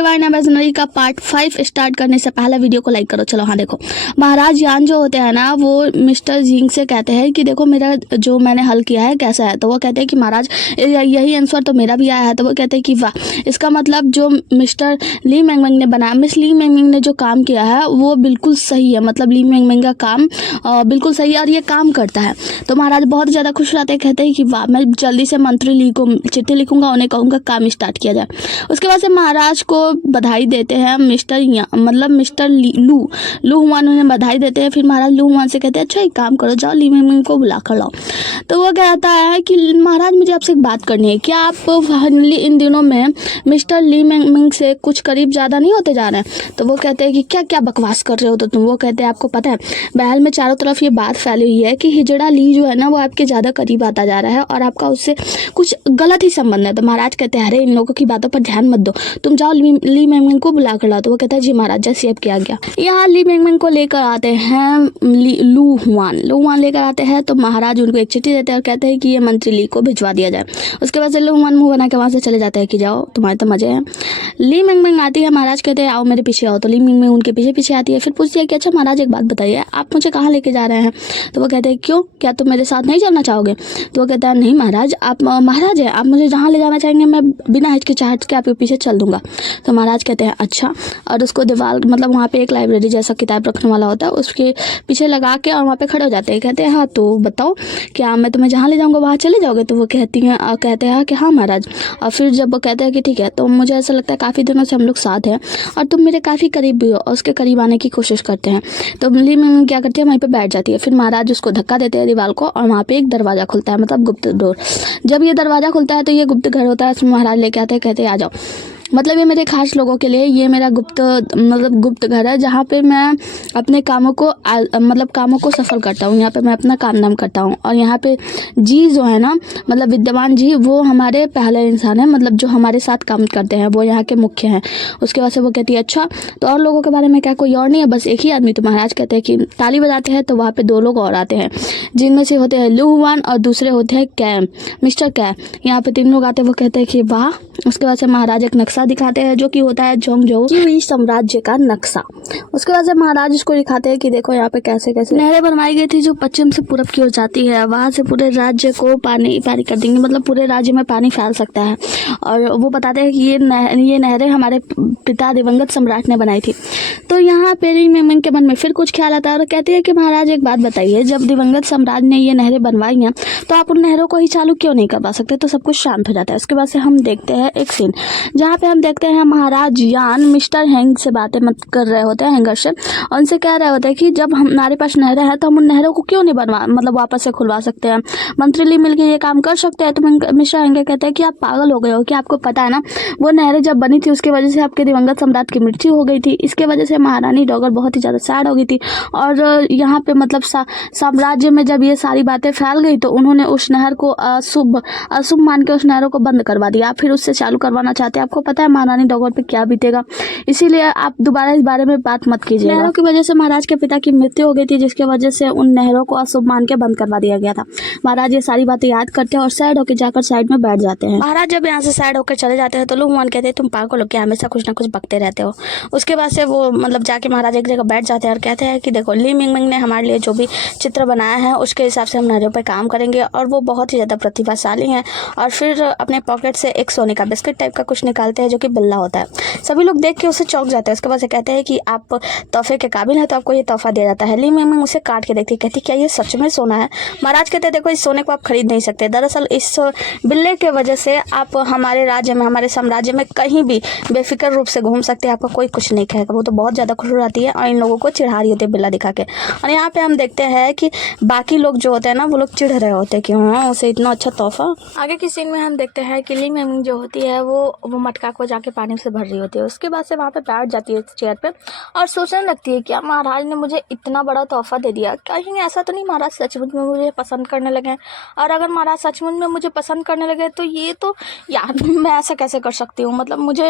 Divine imaginary का part 5 start करने से पहले वीडियो को लाइक करो। चलो हाँ देखो, महाराज यान जो होते हैं ना वो मिस्टर जिंग से कहते हैं कि देखो मेरा जो मैंने हल किया है कैसा है। तो वो कहते हैं कि महाराज यही आंसर तो मेरा भी आया है। तो वो कहते हैं कि वाह, इसका मतलब जो मिस्टर ली मेंगमेंग ने बनाया, मिस ली मेंगमेंग ने जो काम किया है वो बिल्कुल सही है। मतलब ली मेंगमेंग का काम बिल्कुल सही है और ये काम करता है। तो महाराज बहुत ज़्यादा खुश रहते हैं, कहते हैं कि वाह, मैं जल्दी से मंत्री ली को चिट्ठी लिखूंगा, उन्हें कहूँगा काम स्टार्ट किया जाए। उसके बाद से महाराज को बधाई देते हैं मिस्टर लू हुआन उन्हें बधाई देते हैं। फिर महाराज लू हुआन से कहते हैं अच्छा एक काम करो, जाओ ली मेंगमेंग को बुला कर लाओ। तो वो कहता है कि महाराज मुझे आपसे एक बात करनी है, क्या आप फाइनली इन दिनों में मिस्टर ली मेंगमेंग से कुछ करीब ज़्यादा नहीं होते जा रहे हैं। तो वो कहते हैं कि क्या क्या बकवास कर रहे हो तो तुम। वो कहते हैं आपको पता है महल में चारों तरफ ये बात फैली हुई है कि हिजड़ा ली जो है ना वो आपके ज़्यादा करीब आता जा रहा है और आपका उससे कुछ गलत ही संबंध है। तो महाराज कहते हैं अरे इन लोगों की बातों पर ध्यान मत दो, तुम जाओ ली मेंगमेंग को बुला कर लाओ। तो वो कहता है जी महाराज, जैसे अब किया गया। यहाँ ली मेंगमेंग को लेकर आते हैं लू हुआन लेकर आते हैं। तो महाराज उनको एक चिट्ठी देते हैं और कहते हैं कि ये मंत्री ली को भिजवा दिया जाए। उसके बाद से लू हुआन मुंह बना के वहाँ से चले जाते हैं कि जाओ तुम्हारे तो मजे हैं। ली मेंगमेंग आती है, महाराज कहते हैं आओ मेरे पीछे आओ। तो ली मेंगमेंग उनके पीछे पीछे आती है। फिर पूछती है कि अच्छा महाराज एक बात बताइए, आप मुझे कहाँ लेके जा रहे हैं। तो वो कहते हैं क्यों, क्या तुम मेरे साथ नहीं चलना चाहोगे। तो वो कहता है नहीं महाराज, आप महाराज हैं, आप मुझे जहाँ ले जाना चाहेंगे मैं बिना हिचकिचाहट के आपके पीछे चल दूंगा। तो महाराज कहते हैं अच्छा, और उसको दीवार मतलब वहाँ पे एक लाइब्रेरी जैसा किताब रखने वाला होता है उसके पीछे लगा के और वहाँ पे खड़े हो जाते हैं। कहते हैं हाँ तो बताओ क्या मैं तुम्हें जहाँ ले जाऊँगा वहाँ चले जाओगे। तो वो कहते हैं कि हाँ महाराज। और फिर जब वो कहते हैं कि ठीक है, तो मुझे ऐसा लगता है काफ़ी दिनों से हम लोग साथ हैं और तुम मेरे काफ़ी करीब भी हो, और उसके करीब आने की कोशिश करते हैं। तो ली मेंगमेंग क्या करती है, वहीं पे बैठ जाती है। फिर महाराज उसको धक्का देते हैं दीवार को और वहाँ पे एक दरवाज़ा खुलता है, मतलब गुप्त डोर। जब ये दरवाज़ा खुलता है तो ये गुप्त घर होता है, उसमें महाराज लेके आते हैं, कहते हैं आ जाओ। मतलब ये मेरे खास लोगों के लिए ये मेरा गुप्त घर है जहाँ पे मैं अपने कामों को सफल करता हूँ। यहाँ पे मैं अपना काम नाम करता हूँ और यहाँ पे जी जो है ना, मतलब विद्यमान जी, वो हमारे पहले इंसान है, मतलब जो हमारे साथ काम करते हैं वो यहाँ के मुख्य हैं। उसके बाद से वो कहती है अच्छा तो और लोगों के बारे में क्या कोई और नहीं है, बस एक ही आदमी। तो महाराज कहते हैं कि ताली बजाते हैं। तो वहाँ पे 2 लोग और आते हैं जिनमें से होते हैं लू हुआन और दूसरे होते हैं मिस्टर कै। यहाँ पे 3 लोग आते हैं। वो कहते हैं कि वाह। उसके बाद से महाराज एक नक्शा दिखाते हैं जो कि होता है जोंगजो किवी साम्राज्य का नक्शा। उसके बाद से महाराज इसको दिखाते हैं कि देखो यहाँ पे कैसे कैसे नहरें बनवाई गई थी जो पश्चिम से पूरब की ओर जाती है, वहाँ से पूरे राज्य को पानी कर देंगे, मतलब पूरे राज्य में पानी फैल सकता है। और वो बताते हैं कि ये नहरें हमारे पिता दिवंगत सम्राट ने बनाई थी। तो यहाँ पे ली मेंगमेंग के मन में फिर कुछ ख्याल आता है और कहती है कि महाराज एक बात बताइए, जब दिवंगत सम्राट ने ये नहरें बनवाई हैं तो आप उन नहरों को ही चालू क्यों नहीं करवा सकते। तो सब कुछ शांत हो जाता है। उसके बाद से हम देखते हैं एक सीन जहाँ पे हम देखते हैं महाराज यान मिस्टर हैंग से बातें मत कर रहे होते हैं, हैंगर से, और उनसे कह रहे होते हैं कि जब हमारे पास नहरें हैं तो हम उन नहरों को क्यों नहीं वापस से खुलवा सकते हैं, मंत्री ली मिलकर ये काम कर सकते हैं। तो मिस्टर हैंगर कहते हैं कि आप पागल हो गए हो, कि आपको पता है ना वो नहरें जब बनी थी उसकी वजह से आपके दिवंगत सम्राट की मृत्यु हो गई थी। इसके वजह से महारानी डॉगर बहुत ही ज़्यादा सैड हो गई थी और यहाँ पे मतलब साम्राज्य में जब ये सारी बातें फैल गई तो उन्होंने उस नहर को अशुभ मान के उस नहरों को बंद करवा दिया। फिर उससे चालू करवाना चाहते हैं। आपको पता है महारानी डॉगर पे क्या बीतेगा, इसीलिए आप दोबारा इस बारे में बात मत कीजिए। नहरों की वजह से महाराज के पिता की मृत्यु हो गई थी जिसकी वजह से उन नहरों को अशुभ मान के बंद करवा दिया गया था। महाराज ये सारी बातें याद करते हैं और सैड होकर जाकर साइड में बैठ जाते हैं। महाराज जब यहाँ से सैड होकर चले जाते हैं तो लू हुआन कहते हैं तुम पागल हो क्या, हमेशा कुछ ना कुछ बकते रहते हो। उसके बाद से वो मतलब जाके महाराज एक जगह बैठ जाते हैं और कहते हैं कि देखो ली मेंगमेंग ने हमारे लिए जो भी चित्र बनाया है उसके हिसाब से हम नहरों पर काम करेंगे और वो बहुत ही ज़्यादा प्रतिभाशाली हैं। और फिर अपने पॉकेट से एक सोने का बिस्किट टाइप का कुछ निकालते हैं जो कि बिल्ला होता है। सभी लोग देख के उसे चौंक जाते हैं। उसके बाद से कहते हैं कि आप तोहफे के काबिल हैं तो आपको ये तोहफा दिया जाता है। ली मेंगमेंग उसे काट के देखती है, कहती क्या ये सच में सोना है। महाराज कहते हैं देखो इस सोने को आप खरीद नहीं सकते, दरअसल इस बिल्ले के वजह से आप हमारे राज्य में हमारे साम्राज्य में कहीं भी बेफिक्र रूप से घूम सकते हैं, आपको कोई कुछ नहीं कहेगा। वो तो बहुत ज़्यादा खुश हो जाती है और इन लोगों को चिढ़ा रही होती है बिल्ला दिखा के। और यहाँ पे हम देखते हैं कि बाकी लोग जो होते हैं ना वो लोग चिढ़ रहे होते हैं कि हाँ उसे इतना अच्छा तोहफा। आगे की सीन में हम देखते हैं कि ली मेंगमेंग जो होती है वो मटका को जाके पानी से भर रही होती है। उसके बाद से वहाँ पे बैठ जाती है चेयर पे और सोचने लगती है क्या महाराज ने मुझे इतना बड़ा तोहफा दे दिया, कहीं ऐसा तो नहीं महाराज सचमुच में मुझे पसंद करने लगे। और अगर महाराज सचमुच में मुझे पसंद करने लगे तो ये तो यार मैं ऐसा कैसे कर सकती हूँ, मतलब मुझे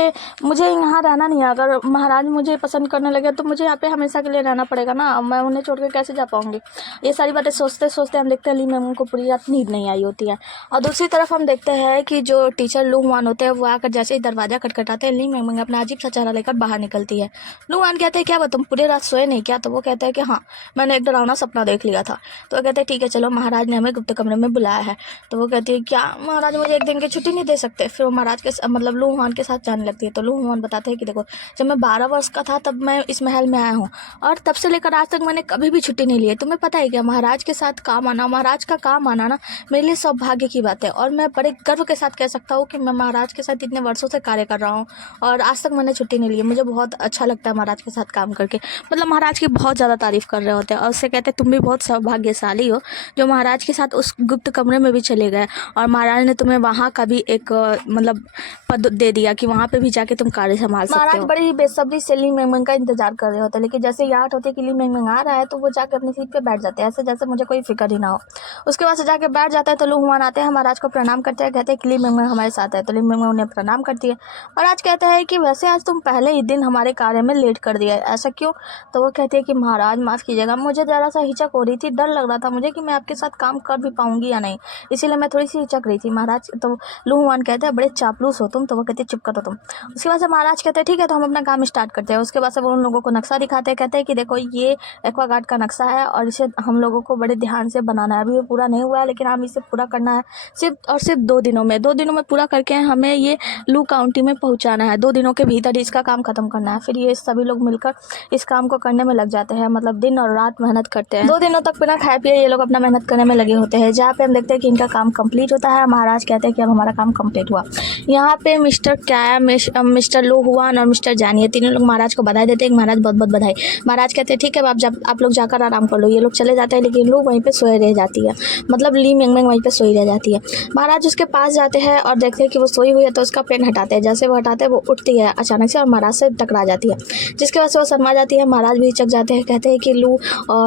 यहाँ रहना नहीं है। अगर महाराज मुझे पसंद करने लगे तो मुझे यहाँ पे हमेशा के लिए रहना पड़ेगा ना, मैं उन्हें छोड़ के कैसे जा पाऊँगी। ये सारी बातें सोचते सोचते हम देखते हैं ली मेंगमेंग को पूरी रात नींद नहीं आई होती है। और दूसरी तरफ हम देखते हैं कि जो टीचर लू हुआन होते हैं वो आकर जैसे ही दरवाज़ा खटखटाते हैं। ली मिंगमिंग अपना अजीब सा चेहरा लेकर बाहर निकलती है। लूहान कहते हैं क्या वो तुम पूरी रात सोए नहीं क्या? तो वो कहते हैं कि हाँ मैंने एक डरावना सपना देख लिया था। तो वो कहते हैं ठीक है चलो महाराज ने हमें गुप्त कमरे में बुलाया है। तो वो कहती है क्या महाराज मुझे एक दिन की छुट्टी नहीं दे सकते? फिर वो महाराज के मतलब लूहान के साथ जाने लगती है। तो लूहान बताते हैं कि देखो जब मैं 12 वर्ष का था तब मैं इस महल में आया हूँ और तब से लेकर आज तक मैंने कभी भी छुट्टी नहीं ली है। तुम्हें पता है क्या महाराज के साथ काम आना, महाराज का काम आना ना मेरे लिए सौभाग्य की बात है और मैं बड़े गर्व के साथ कह सकता हूँ कि मैं महाराज के साथ इतने वर्षों से कार्य कर रहा हूँ और आज तक मैंने छुट्टी नहीं ली है। मुझे बहुत अच्छा लगता है महाराज के साथ काम करके। मतलब महाराज की बहुत ज़्यादा तारीफ कर रहे होते हैं और उससे कहते हैं तुम भी बहुत सौभाग्यशाली हो जो महाराज के साथ उस गुप्त कमरे में भी चले गए और महाराज ने तुम्हें वहाँ का भी एक मतलब पद दे दिया कि वहाँ पे भी जाके तुम कार्य संभाल सकते हो। महाराज बड़ी ही बेसब्री से ली मिंगमिंग का इंतजार कर रहे होते हैं, लेकिन जैसे याद होती है कि ली मिंगमिंग आ रहा है तो वो जाके अपनी सीट पे बैठ जाते हैं ऐसे जैसे मुझे कोई फिक्र ही ना हो। उसके बाद से जाके बैठ जाता है तो लूहान आते हैं, महाराज को प्रणाम करते हैं, कहते हैं कि ली मिंगमिंग हमारे साथ है। तो ली मिंगमिंग उन्हें प्रणाम करती है। महाराज कहते हैं कि वैसे आज तुम पहले ही दिन हमारे कार्य में लेट कर दिया है, ऐसा क्यों? तो वो कहती है कि महाराज माफ़ कीजिएगा, मुझे ज़रा सा हिचक हो रही थी, डर लग रहा था मुझे कि मैं आपके साथ काम कर भी पाऊंगी या नहीं, इसीलिए मैं थोड़ी सी हिचक रही थी महाराज। तो लूहान कहते हैं बड़े चापलूस हो तुम। तो वो कहते हैं चुप करो तुम। उसके बाद से महाराज कहते हैं ठीक है तो हम अपना काम स्टार्ट करते हैं। उसके बाद से वो उन लोगों को नक्शा दिखाते हैं, कहते हैं कि देखो ये एक्वागार्ड का नक्शा है और इसे हम लोगों को बड़े ध्यान से बनाना है। अभी ये पूरा नहीं हुआ है लेकिन हम इसे पूरा करना है सिर्फ और सिर्फ 2 दिनों में। 2 दिनों में पूरा करके हमें ये लू काउंटी में पहुंचाना है। 2 दिनों के भीतर इसका काम खत्म करना है। फिर ये सभी लोग मिलकर इस काम को करने में लग जाते हैं, मतलब दिन और रात मेहनत करते हैं। 2 दिनों तक बिना खाए पिए ये लोग अपना मेहनत करने में लगे होते हैं। जहाँ पे हम देखते हैं कि इनका काम कंप्लीट होता है। महाराज कहते हैं कि अब हमारा काम कंप्लीट हुआ। यहाँ पे मिस्टर क्या मिस्टर लूहान और मिस्टर जानी, तीनों लोग महाराज को बधाई देते हैं। महाराज बहुत बहुत बधाई। महाराज कहते हैं ठीक है आप लोग जाकर आराम कर लो। ये लोग चले जाते हैं लेकिन लू वहीं पे सोए रह जाती है, मतलब ली मिंगमिंग वहीं पे सोई रह जाती है। महाराज उसके पास जाते हैं और देखते हैं कि वो सोई हुई है तो उसका पेन हटाते हैं। जैसे वो हटाते हैं वो उठती है अचानक से और महाराज से टकरा जाती है, जिसके वजह से वो शर्मा जाती है। महाराज भी हिचक जाते हैं, कहते हैं कि लू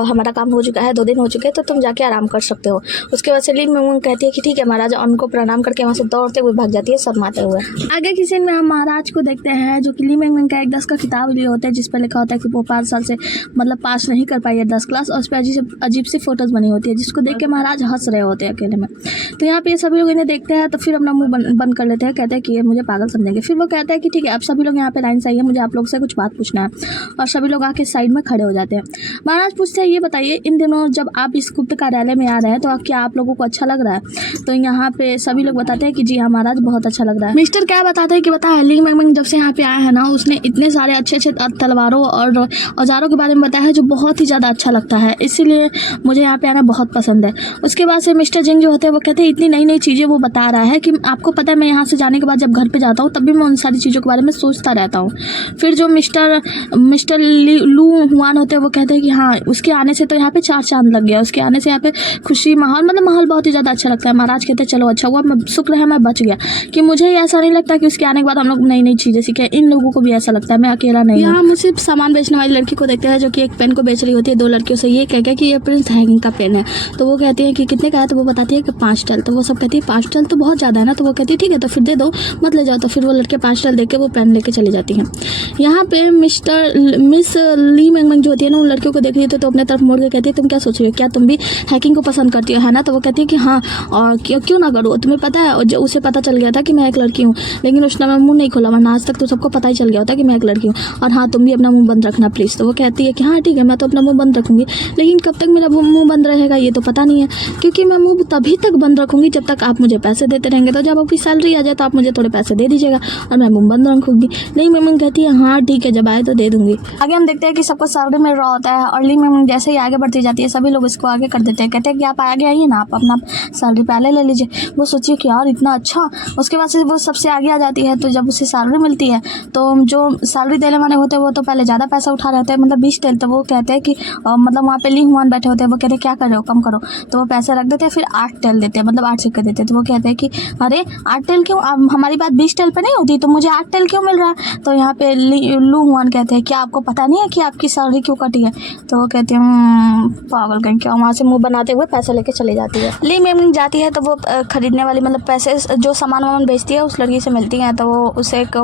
हमारा काम हो चुका है, 2 दिन हो चुके हैं तो तुम जाके आराम कर सकते हो। उसके बाद से ली मिंगमिंग कहती है कि ठीक है महाराज, उनको प्रणाम करके वहाँ से दौड़ते हुए भाग जाती है शर्माते हुए। आगे की सीन में हम महाराज को देखते हैं जो कि ली मिंगमिंग का एक 10 का किताब लिए होते हैं जिस पर लिखा होता है कि वो 5 साल से मतलब पास नहीं कर पाई है 10 क्लास और उस पर अजीब सी फोटोज बनी होती है जिसको देख के महाराज हंस रहे होते हैं अकेले में। तो यहाँ पे ये सभी लोग इन्हें देखते हैं तो फिर अपना मुंह बंद कर लेते हैं, कहते हैं कि ये मुझे पागल समझेंगे। फिर वो कहते हैं कि ठीक है अब सभी लोग यहाँ पे लाइन से आइए, मुझे आप लोग से कुछ बात पूछना है। और सभी लोग आके साइड में खड़े हो जाते हैं। महाराज पूछते हैं ये बताइए इन दिनों जब आप इस गुप्त कार्यालय में आ रहे हैं तो क्या आप लोगों को अच्छा लग रहा है? तो यहाँ पे सभी लोग बताते हैं कि जी हाँ महाराज बहुत अच्छा लग रहा है। मिस्टर क्या बताते हैं कि बता ली मिंगमिंग जब से यहाँ पे आया है ना उसने इतने सारे अच्छे अच्छे तलवारों और औजारों के बारे में बताया है जो बहुत ही ज़्यादा अच्छा लगता है, इसीलिए मुझे यहाँ पे आना बहुत पसंद है। उसके बाद से मिस्टर जिंग जो होते हैं वो कहते हैं इतनी नई नई चीज़ें वो बता रहा है कि आपको पता है मैं यहाँ से जाने के बाद जब घर पे जाता हूँ तब भी मैं उन सारी चीज़ों के बारे में सोचता रहता हूँ। फिर जो मिस्टर लूहान होते हैं वो कहते हैं कि हाँ उसके आने से तो यहाँ पे 4 चांद लग गया, उसके आने से यहाँ पे खुशी माहौल मतलब माहौल बहुत ही ज़्यादा अच्छा लगता है। महाराज कहते हैं चलो अच्छा हुआ, मैं शुक्र है मैं बच गया कि मुझे ऐसा नहीं लगता कि उसके आने के बाद हम लोग नई नई चीज़ें सीखें। इन लोगों को भी ऐसा लगता है, मैं अकेला नहीं हूँ। हम सिर्फ सामान बेचने वाली लड़की को देखते हैं जो कि एक पेन को बेच रही होती है 2 लड़कियों से। ये कह के कि ये प्रिंस हैगिंग का पेन है तो वो कहती है कि कितने का है? तो वो बताती है कि 5 टल। तो वो सब कहती है 5 टल तो बहुत ज़्यादा है ना? तो वो कहती है ठीक है तो फिर दे दो मत ले जाओ। तो फिर वो लड़के 5 टल दे के वो पेन लेके चली जाती हैं। यहाँ पे मिस ली मिंगमिंग जो होती है ना उन लड़कियों को देख रही थी तो अपने तरफ मुड़ के कहती है तुम क्या सोच रही हो, क्या तुम भी हैकिंग को पसंद करती हो है ना? तो वो कहती है कि हाँ और क्यों ना करो, तुम्हें पता है उसे पता चल गया था कि मैं एक लड़की हूँ लेकिन उसने मैं मुँह नहीं खोला वरना आज तक तो सबको पता ही चल गया होता कि मैं एक लड़की हूँ। और हाँ तुम भी अपना मुँह बंद रखना प्लीज़। तो वो कहती है कि हाँ ठीक है मैं तो अपना मुँह बंद रखूँगी लेकिन कब तक मेरा मुँह बंद रहेगा ये तो पता नहीं है, क्योंकि मैं मुँह तभी तक बंद रखूँगी जब तक आप मुझे पैसे देते रहेंगे। तो जब आपकी सैलरी आ जाए तो आप मुझे थोड़े पैसे दे दीजिएगा और मैं मुँह बंद रखूँगी। ली मिंगमिंग कहती है हाँ ठीक है जब आए तो दे दूँगी। आगे हम देखते हैं कि सबको सैलरी मिल रहा होता है और ली मिंगमिंग जैसे ही आगे बढ़ती जाती है सभी लोग इसको आगे कर देते हैं, कहते हैं कि आप आगे आइए ना, आप अपना सैलरी पहले ले लीजिए। वो सोचिए कि यार इतना अच्छा। उसके बाद से वो सबसे आगे आ जाती है तो जब उसे सैलरी मिलती है तो जो सैलरी देने वाले होते हैं वो तो पहले ज़्यादा पैसा उठा रहते हैं, मतलब 20 टेल। तो वो कहते हैं कि मतलब वहाँ पे लूहान बैठे होते हैं, वो कहते हैं क्या कर रहे हो कम करो। तो वो पैसे रख देते हैं, फिर 8 टेल देते हैं, मतलब 8 सिक्के देते हैं। तो वो कहते हैं कि अरे 8 टेल क्यों, हमारी बात 20 टेल पे नहीं होती तो मुझे 8 टेल क्यों मिल रहा है? तो यहाँ पे लूहान कहते हैं क्या आपको पता नहीं है कि आपकी सैलरी क्यों कटी है? तो वो कहते हैं पागल कहीं क्या, वहाँ से मुँह बनाते हुए पैसे लेके चली जाती है। ली मिंगमिंग जाती है तो वो खरीदने वाली मतलब पैसे जो सामान वामान बेचती है उस लड़की से मिलती हैं तो वो उसे एक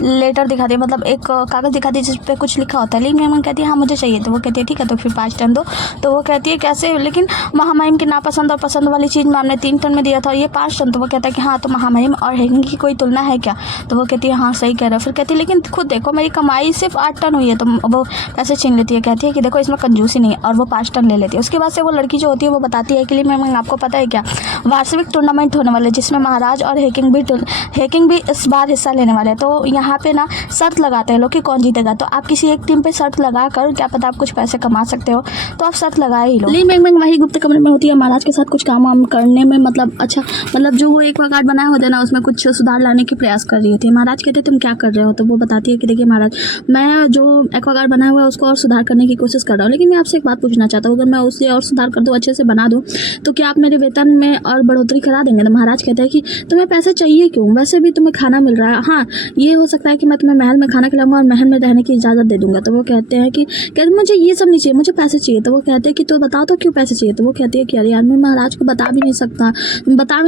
लेटर दिखाती है, मतलब एक कागज़ दिखाती है जिस पे कुछ लिखा होता है। ली मिंगमिंग कहती है हाँ मुझे चाहिए। तो वो कहती है ठीक है तो फिर 5 टन दो। तो वो कहती है कैसे, लेकिन महामहिम की नापसंद और पसंद वाली चीज़ में हमने 3 टन में दिया था और ये 5 टन। तो वो कहता है कि हाँ तो महामहिम और हैगिंग की कोई तुलना है क्या? तो वो कहती है हाँ सही कह रहे हो। फिर कहती है लेकिन खुद देखो मेरी कमाई सिर्फ 8 टन हुई है। तो वो पैसे छीन लेती है, कहती है कि देखो इसमें कंजूसी नहीं है, और वो 5 टन ले लेती है। उसके बाद से वो लड़की जो होती है वो बताती है कि ली मिंग आपको पता है क्या, वार्षिक टूर्नामेंट होने वाले जिसमें महाराज और हैकिंग भी इस बार हिस्सा लेने वाले हैं। तो यहाँ पे ना शर्त लगाते हैं लोग कि कौन जीतेगा। तो आप किसी एक टीम पे शर्त लगा कर क्या पता आप कुछ पैसे कमा सकते हो, तो आप शर्त लगाए ही लो। ली मिंग वही गुप्त कमरे में होती है, महाराज के साथ कुछ काम वाम करने में मतलब जो वो एक्वागार्ड बनाया होता है ना उसमें कुछ सुधार लाने की प्रयास कर रही होती है। महाराज कहते हैं तुम क्या कर रहे हो, तो वो बताती है कि देखिए महाराज मैं जो एक्वागार्ड बनाया हुआ है उसको और सुधार करने की कोशिश कर रहा हूँ, लेकिन मैं आपसे एक बात पूछना चाहता हूँ, अगर मैं उसे और सुधार कर दूँ, अच्छे से बना दूँ, तो क्या आप मेरे वेतन में और बढ़ोतरी करा देंगे। तो महाराज कहते हैं कि तुम्हें पैसे चाहिए क्यों, वैसे भी तुम्हें खाना मिल रहा है, हाँ ये हो सकता है कि मैं तुम्हें महल में खाना खिलाऊंगा और महल में रहने की इजाज़त दे दूंगा। तो वो कहते हैं कि मुझे ये सब नहीं चाहिए, मुझे पैसे चाहिए। तो वो कहते हैं कि तो बताओ तो क्यों पैसे चाहिए। तो वो कहती है कि अरे यार मैं महाराज को बता भी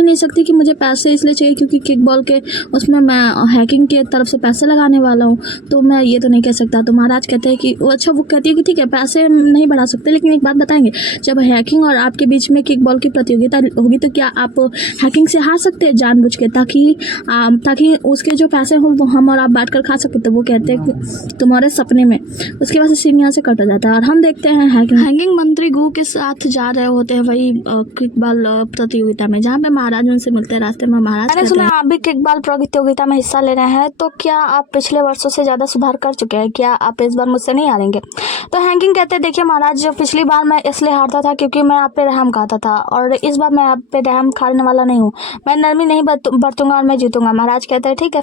नहीं सकती कि मुझे पैसे इसलिए चाहिए क्योंकि किकबॉल के उसमें मैं हैकिंग के तरफ से पैसे लगाने वाला हूँ, तो मैं ये तो नहीं कह सकता। तो महाराज कहते हैं कि अच्छा, वो कहती है कि ठीक है पैसे नहीं बढ़ा सकते, लेकिन एक बात बताएंगे, जब हैकिंग और आपके बीच में किकबॉल की प्रतियोगिता होगी तो क्या आप हैकिंग से हार सकते हैं जानबूझ के, ताकि उसके जो पैसे हों वो हम और आप बांट कर खा सकते। तो वो कहते हैं कि तुम्हारे सपने में। उसके बाद से सीन यहाँ से कटा जाता है और हम देखते हैं हैकिंग मंत्री गू के साथ जा रहे होते हैं वही किकबॉल प्रतियोगिता में, जहाँ पे महाराज उनसे मिलते हैं रास्ते में। महाराज मैंने सुना आप भी किकबॉल प्रतियोगिता में हिस्सा ले रहे हैं, तो क्या आप पिछले वर्षों से ज़्यादा सुधार कर चुके हैं, क्या आप इस बार मुझसे नहीं हारेंगे। तो हैकिंग कहते हैं देखिए महाराज, जो पिछली बार मैं इसलिए हारता था क्योंकि मैं आप पे रहम खाता था, और इस बार मैं आप पे रहम खाने वाला नहीं हूँ, मैं नरमी नहीं बरतूंगा और मैं जीतूंगा। महाराज कहते हैं ठीक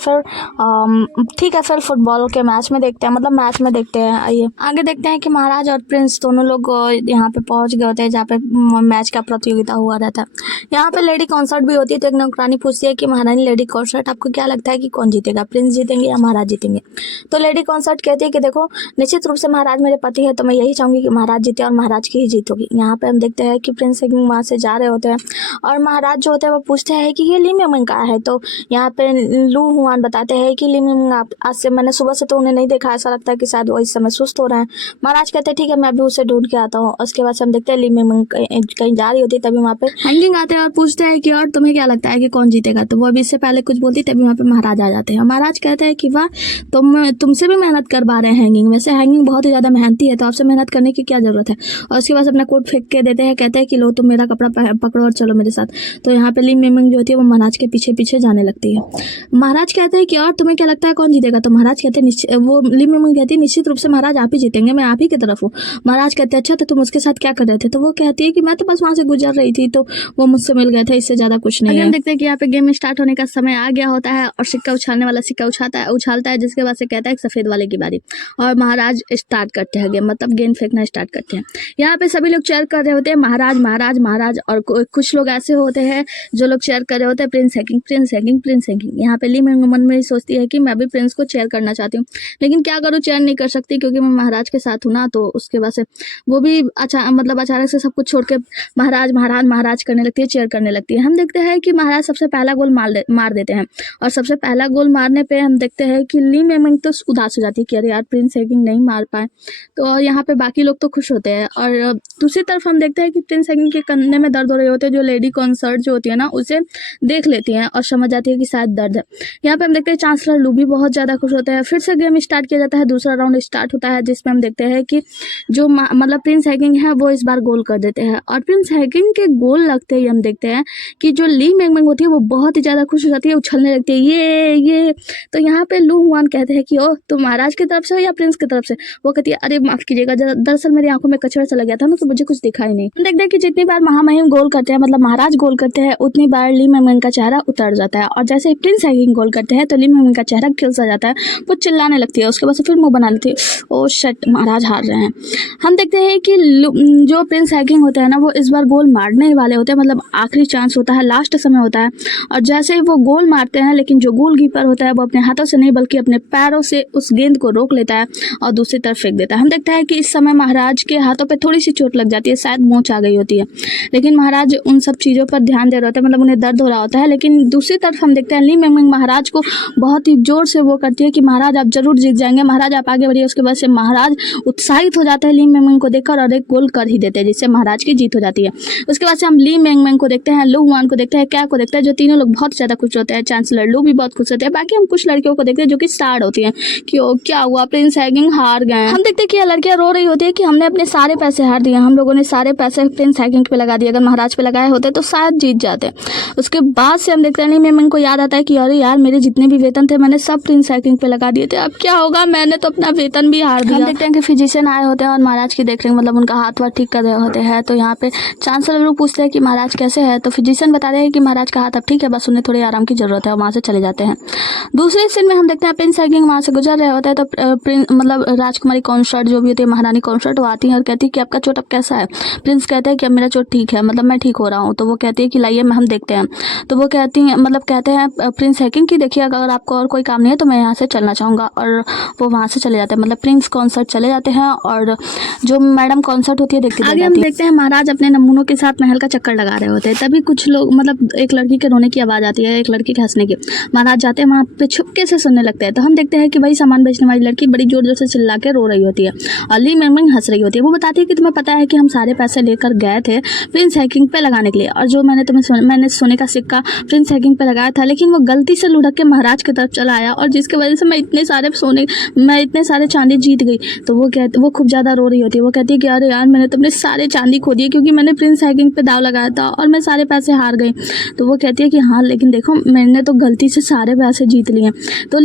है फिर फुटबॉल के मैच में देखते हैं, मतलब मैच में देखते हैं। आइए आगे देखते हैं कि महाराज और प्रिंस दोनों लोग यहाँ पे पहुँच गए होते हैं जहाँ पे मैच का प्रतियोगिता हुआ रहता है। यहाँ पे लेडी कॉन्सर्ट भी होती है। तो एक नौकरानी पूछती है कि महारानी लेडी कॉन्सर्ट आपको क्या लगता है कि कौन जीतेगा, प्रिंस जीतेंगे या महाराज जीतेंगे। तो लेडी कॉन्सर्ट कहती है कि देखो निश्चित रूप से महाराज मेरे पति है, तो मैं यही चाहूंगी कि महाराज जीते और महाराज की ही जीत होगी। यहाँ पे हम देखते हैं कि प्रिंस हैकिंग वहाँ से जा रहे होते हैं और महाराज जो होते हैं वो पूछते हैं कि ये ली मिंग का है। तो यहाँ पे लू हुआन बताते हैं कि ली मिंग आज से मैंने सुबह से तो उन्हें नहीं देखा, ऐसा लगता है कि शायद वो इस समय सुस्त हो रहे हैं। महाराज कहते हैं ठीक है मैं अभी उसे ढूंढ के आता हूँ। उसके बाद से हम देखते हैं ली मिंग कहीं जा रही होती है, तभी वहाँ पे हैकिंग आते हैं और पूछते हैं कि और तुम्हें क्या लगता है कि कौन जीतेगा। तो वो अभी इससे पहले कुछ बोलती, तभी वहाँ पे महाराज आ जाते हैं। महाराज कहते हैं कि वाह तुमसे भी मेहनत कर पा रहे हैं हैकिंग, वैसे हैकिंग बहुत ही ज़्यादा मेहनती है, तो आपसे मेहनत करने की क्या ज़रूरत है। और उसके बाद अपना कोट फेंक के देते हैं, कहते हैं कि लो तुम मेरा कपड़ा पकड़ो और चलो मेरे साथ। तो यहाँ पे ली मिंग जो होती है वो महाराज के पीछे पीछे जाने लगती है। महाराज कहते हैं कि और तुम्हें क्या लगता है कौन जीतेगा। तो महाराज कहते हैं वो ली मिंग कहती है निश्चित रूप से महाराज आप ही जीतेंगे, मैं आप ही की तरफ हूँ। महाराज कहते हैं अच्छा तो तुम उसके साथ क्या कर रहे थे। तो वो कहती है कि मैं तो बस वहाँ से गुजर रही थी, तो वो मुझसे मिल गए थे, इससे ज़्यादा कुछ नहीं है। हम देखते हैं कि यहाँ पे गेम स्टार्ट होने का समय आ गया होता है और सिक्का उछालने वाला सिक्का उछालता है, जिसके बाद से कहता है सफ़ेद वाले की बारी, और महाराज स्टार्ट करते हैं गेम, मतलब गेंद फेंकना स्टार्ट करते हैं। यहाँ पे सभी लोग चेयर कर रहे होते हैं महाराज महाराज महाराज, और कुछ लोग ऐसे होते हैं जो लोग चेयर कर रहे होते हैं Prince hacking Prince hacking Prince hacking. यहाँ पे ली मिंग मन में सोचती है कि मैं भी प्रिंस को चेयर करना चाहती हूँ, लेकिन क्या करूँ चेयर नहीं कर सकती क्योंकि मैं महाराज के साथ हूँ ना। तो उसके बाद से वो भी अचानक से सब कुछ छोड़ के महाराज महाराज महाराज करने लगती है, चेयर करने लगती है। हम देखते हैं कि महाराज सबसे पहला गोल मार देते हैं, और सबसे पहला गोल मारने पे हम देखते हैं कि ली मिंग तो उदास हो जाती है कि अरे यार प्रिंस हैकिंग नहीं मार पाए। तो यहाँ पे बाकी लोग तो खुश होते हैं, और दूसरी तरफ हम देखते हैं कि प्रिंस हैकिंग के कंधे में दर्द हो रहे होते हैं, जो लेडी कॉन्सर्ट जो होती है ना उसे देख लेती हैं और समझ जाती है कि शायद दर्द है। यहाँ पे हम देखते हैं चांसलर लू भी बहुत ज़्यादा खुश होते हैं। फिर से गेम स्टार्ट किया जाता है, दूसरा राउंड स्टार्ट होता है, जिसमें हम देखते हैं कि जो मतलब प्रिंस हैकिंग है वो इस बार गोल कर देते हैं, और प्रिंस हैकिंग के गोल लगते ही हम देखते हैं कि जो ली मिंग होती है वो बहुत ही ज़्यादा खुश हो जाती है, उछलने लगती है ये। तो यहाँ पे लू हुआन कहते हैं कि ओ तुम महाराज की तरफ से हो या प्रिंस की तरफ से। वो कहती है अरे माफ़ कीजिएगा, दरअसल मेरी आंखों में कचरा चला गया था ना, तो मुझे कुछ दिखाई नहीं। हम देखते हैं कि जितनी बार महामहिम गोल करते हैं, मतलब महाराज गोल करते हैं, उतनी बार ली मिंग का चेहरा उतर जाता है, और जैसे ही प्रिंस हैकिंग गोल करते हैं तो ली मिंग का चेहरा खिल सा जाता है, वो चिल्लाने लगती है। उसके बाद से फिर मुँह बना लेती है, ओ शिट महाराज हार रहे हैं। हम देखते हैं कि जो प्रिंस हैकिंग होता है ना वो इस बार गोल मारने वाले होते हैं, मतलब आखिरी चांस होता है, लास्ट समय होता है, और जैसे ही वो गोल मारते हैं, लेकिन जो गोलकीपर होता है वो अपने हाथों से नहीं बल्कि अपने पैरों से उस गेंद को रोक लेता है और दूसरी तरफ फेंक देता है। हम देखते हैं कि इस समय महाराज के हाथों पे थोड़ी सी चोट लग जाती है, शायद मोच आ गई होती है, लेकिन महाराज उन सब चीज़ों पर ध्यान दे रहे होते हैं, मतलब उन्हें दर्द हो रहा होता है। लेकिन दूसरी तरफ हम देखते हैं ली मिंग महाराज को बहुत ही जोर से वो करती है कि महाराज आप जरूर जीत जाएंगे, महाराज आप आगे बढ़िए। उसके बाद से महाराज उत्साहित हो जाते हैं ली मिंग को देखकर और एक गोल कर ही देते हैं, जिससे महाराज की जीत हो जाती है। उसके बाद से हम ली मिंग को देखते हैं, लू हुआन को देखते हैं, क्या को देखते हैं, जो तीनों लोग बहुत ज़्यादा खुश होते हैं। चांसलर लू भी बहुत खुश होते हैं। बाकी हम कुछ लड़कियों को देखते हैं जो कि सैड होती हैं कि ओ क्या हुआ, प्रिंस हैगिंग हार गए। हम देखते हैं कि ये लड़कियां रो रही होती है कि हमने अपने सारे पैसे हार दिए, हम लोगों ने सारे पैसे प्रिंस हैगिंग पे लगा दिए, अगर महाराज पे लगाए होते तो शायद जीत जाते। उसके बाद से हम देखते हैं ली मिंग को याद आता है कि अरे यार मेरे जितने भी वेतन थे मैंने सब प्रिंस हैगिंग पे लगा दिए थे, अब क्या होगा, मैंने तो अपना वेतन भी हार दिया। हम देखते हैं कि फिजिशियन आए होते हैं और महाराज की देख रहे हैं, मतलब उनका हाथ वाथ ठीक कर रहे होते हैं। तो यहाँ पे चांसलर पूछते हैं कि महाराज कैसे है, तो फिजिशियन बता रहे हैं कि महाराज का हाथ अब ठीक है, बस उन्हें थोड़ी आराम की जरूरत है, वहाँ से चले जाते हैं। दूसरे सीन में हम देखते हैं प्रिंस हैगिंग वहाँ से गुजर रहे होते हैं, तो मतलब राजकुमारी कॉन्सर्ट जो भी होती है, महारानी कॉन्सर्ट, वो आती है और कहती है कि आपका चोट अब कैसा है। प्रिंस कहते हैं कि अब मेरा चोट ठीक है, मतलब मैं ठीक हो रहा हूँ। तो वो कहती है कि लाइए हम देखते हैं। तो वो कहती हैं, मतलब कहते हैं प्रिंस हैगिंग की देखिए अगर आपको और कोई काम नहीं है तो मैं यहाँ से चलना चाहूँगा, और वो वहाँ से चले जाते हैं, मतलब प्रिंस कॉन्सर्ट चले जाते हैं। और जो मैडम कॉन्सर्ट होती है देखते आगे हम देखते हैं महाराज अपने नमूनों के साथ महल का चक्कर लगा रहे होते हैं। तभी कुछ लोग, मतलब एक लड़की के रोने की आवाज़ आती है, एक लड़की के हंसने की। महाराज जाते हैं वहाँ पे छुपके से सुनने लगते हैं। तो हम देखते हैं कि भाई सामान बेचने वाली लड़की बड़ी जोर जोर से चिल्ला के रो रही होती है और ली मिंग हंस रही होती है। वो बताती है कि तुम्हें पता है कि हम सारे पैसे लेकर गए थे प्रिंस हैगिंग पे लगाने के लिए, और जो मैंने सोने का सिक्का प्रिंस हैगिंग पे लगाया था, लेकिन वो गलती से लुढ़क के महाराज की तरफ चला आया और जिसकी वजह से मैं इतने सारे चांदी जीत गई। तो वो खूब ज़्यादा रो रही होती है। वो कहती है कि अरे यार मैंने तो अपने सारे चांदी खो दिए क्योंकि मैंने प्रिंस हैगिंग पे दाव लगाया था और मैं सारे पैसे हार गई। तो वो कहती है कि हाँ लेकिन देखो मैंने तो गलती से सारे पैसे जीत लिए। तो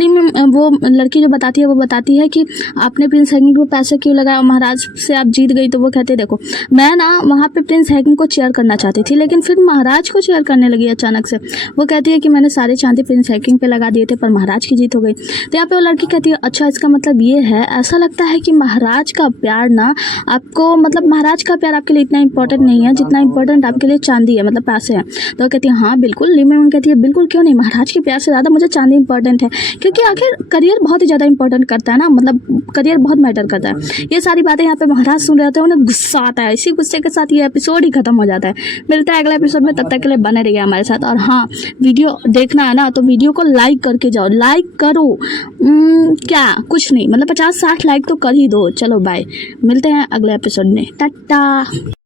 वो लड़की जो बताती है वो बताती है कि आपने प्रिंस हैगिंग पे पैसे क्यों लगाया, महाराज से आप जीत गई। तो वो कहते हैं देखो मैं ना वहाँ पे प्रिंस हैगिंग को चेयर करना चाहती थी, लेकिन फिर महाराज को चेयर करने लगी अचानक से। वो कहती है कि मैंने सारे चांदी प्रिंस हैगिंग पे लगा दिए थे पर महाराज की जीत हो गई। तो यहाँ पे वो लड़की कहती है अच्छा इसका मतलब ये है, ऐसा लगता है कि महाराज का प्यार ना आपको, मतलब महाराज का प्यार आपके लिए इतना इंपॉर्टेंट नहीं है जितना इंपॉर्टेंट आपके लिए चांदी है, मतलब पैसे हैं। तो वो कहती है हाँ बिल्कुल। ली मिंग कहती है बिल्कुल क्यों नहीं, महाराज के प्यार से ज़्यादा मुझे चांदी इंपॉर्टेंट है, क्योंकि आखिर करियर बहुत ही ज़्यादा इंपॉर्टेंट करता है ना, मतलब करियर बहुत मैटर करता है। ये सारी बातें यहाँ पे महाराज सुन रहे होते हैं, उन्हें गुस्सा आता है। इसी गुस्से के साथ ये एपिसोड ही खत्म हो जाता है। मिलता है अगला एपिसोड में, तब तक के लिए बने रहिए हमारे साथ। और हाँ वीडियो देखना है ना तो वीडियो को लाइक करके जाओ, लाइक करो क्या कुछ नहीं, मतलब 50-60 लाइक तो कर ही दो। चलो बाय, मिलते हैं अगले एपिसोड में, टाटा।